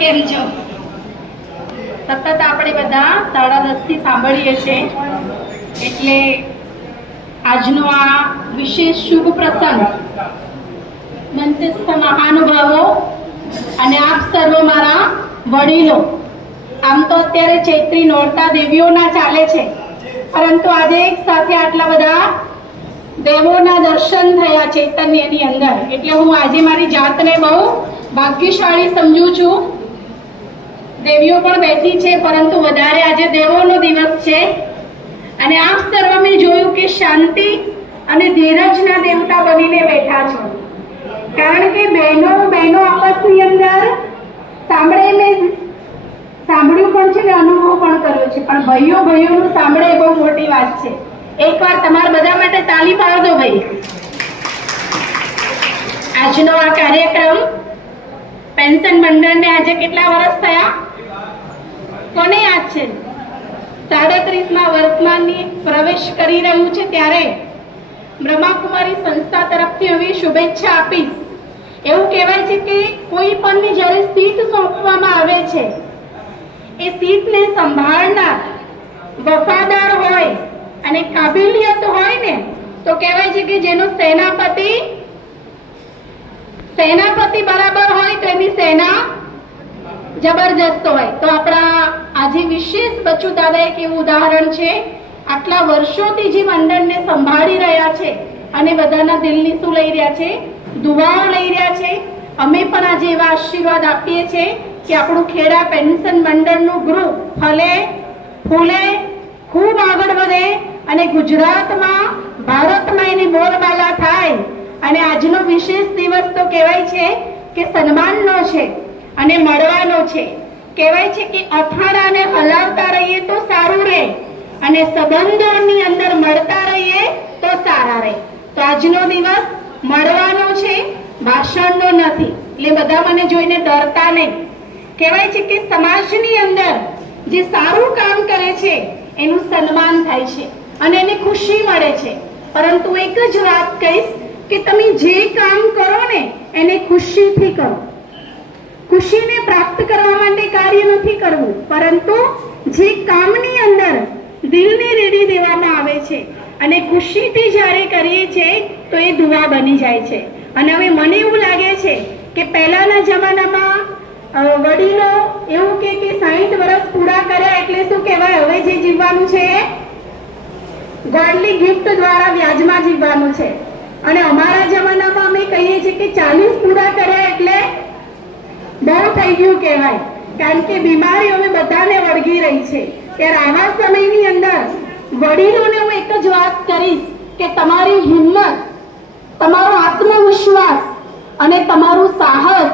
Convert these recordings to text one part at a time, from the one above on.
કેમ છો? સતત આપણે બધા 10:30 થી સાંભળીએ છીએ, એટલે આજનો આ વિશેષ શુભ પ્રસંગ મંચસ્થ મહાનુભાવો અને આપ સર્વ મારા વડીલો, આમ તો અત્યારે ચૈત્રી નોરતા દેવીઓના ચાલે છે, પરંતુ આજે એક સાથે આટલા બધા દેવોના દર્શન થયા ચૈતન્યની અંદર, એટલે હું આજે મારી જાતને બહુ ભાગ્યશાળી સમજું છું. દેવીઓ પણ બેઠી છે, પરંતુ વધારે આજે દેવોનો દિવસ છે. અને આપ સર્વ મેં જોયું કે શાંતિ અને ધીરજના દેવતા બનીને બેઠા છો, કારણ કે બહેનો આપસની અંદર સાંભળ્યું પણ છે ને અનુભવ પણ કર્યો છે, પણ ભાઈઓનું સાંભળે બહુ મોટી વાત છે. એકવાર તમારા બધા માટે તાલી પાડ દો ભાઈ. આજનો આ કાર્યક્રમ પેન્શન મંડળને આજે કેટલા વર્ષ થયા કોને યાદ છે? 37મા વર્ષમાંની પ્રવેશ કરી રહ્યું છે, ત્યારે બ્રહ્માકુમારી સંસ્થા તરફથી હવે શુભેચ્છા આપીશ. એવું કહેવાય છે કે કોઈ પણને જ્યારે સીટ સોંપવામાં આવે છે, એ સીટને સંભાળનાર વફાદાર હોય અને કાબિલિયત હોય ને, તો કહેવાય છે કે જેનો સેનાપતિ બરાબર હોય તો એની સેના જબરજસ્ત હોય. તો આપણા આજે વિશેષ બચુ દાદા એક એવું ઉદાહરણ છે. આટલા વર્ષોથી જે મંડળને સંભાળી રહ્યા છે અને બધાના દિલની શું લઈ રહ્યા છે? દુઆઓ લઈ રહ્યા છે. અમે પણ આજે એવા આશીર્વાદ આપીએ છીએ કે આપણું ખેડા પેન્શન મંડળનું ગ્રુપ ફલે ફૂલે, ખૂબ આગળ વધે અને ગુજરાતમાં ભારતમાં એની બોલબાલા થાય. અને આજનો વિશેષ દિવસ તો કહેવાય છે કે સન્માનનો છે અને મળવાનો છે. કહેવાય છે કે અથાણાને હલાવતા રહીએ તો સારું રહે અને સંબંધોની અંદર મળતા રહીએ તો સારા રહે. તો આજનો દિવસ મળવાનો છે, ભાષણનો નથી. એટલે બધા મને જોઈને ડરતા નહીં. કહેવાય છે કે સમાજની અંદર જે સારું કામ કરે છે એનું સન્માન થાય છે અને એને ખુશી મળે છે. પરંતુ એક જ વાત કહીશ કે તમે જે કામ કરો ને એને ખુશીથી કરો. ખુશીને પ્રાપ્ત કરવા માટે કાર્ય નથી કરવું, પરંતુ જે કામની અંદર દિલને રેડી દેવામાં આવે છે અને ખુશીથી જ્યારે કરીએ છીએ તો એ દુઆ બની જાય છે. અને હવે મને એવું લાગે છે કે પહેલાના જમાનામાં વડીલો એવું કે 60 વર્ષ પૂરા કર્યા એટલે શું કહેવાય? હવે જે જીવવાનું છે એ ગોડલી ગિફ્ટ દ્વારા વ્યાજમાં જીવવાનું છે. અને અમારા જમાનામાં અમે કહીએ છીએ કે 40 પૂરા કર્યા એટલે બહુ થઈ ગયું કહેવાય, કારણ કે બીમારીઓ હવે બધાને વળગી રહી છે. ત્યારે આવા સમયની અંદર વડીલોને હું એક જ વાત કરીશ કે તમારી હિંમત, તમારો આત્મવિશ્વાસ અને તમારું સાહસ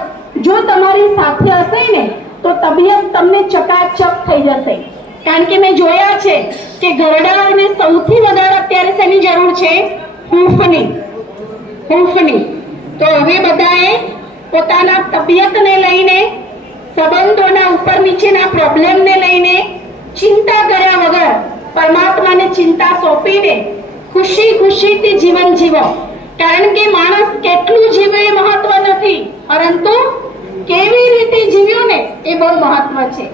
જો તમારી સાથે હશે ને તો તબિયત તમને ચકાચક થઈ જશે. કારણ કે મેં જોયા છે કે ઘરડાઓને સૌથી વધારે અત્યારે શેની જરૂર છે? હૂંફની. તો હવે બધાએ પોતાના તબિયતને લઈને, સંબંધોના ઉપર નીચેના પ્રોબ્લેમને લઈને ચિંતા કર્યા વગર પરમાત્માને ચિંતા સોંપીને ખુશીથી જીવન જીવો. કારણ કે માણસ કેટલું જીવે એ મહત્વ નથી, પરંતુ કેવી રીતે જીવ્યો ને એ બહુ મહત્વ છે.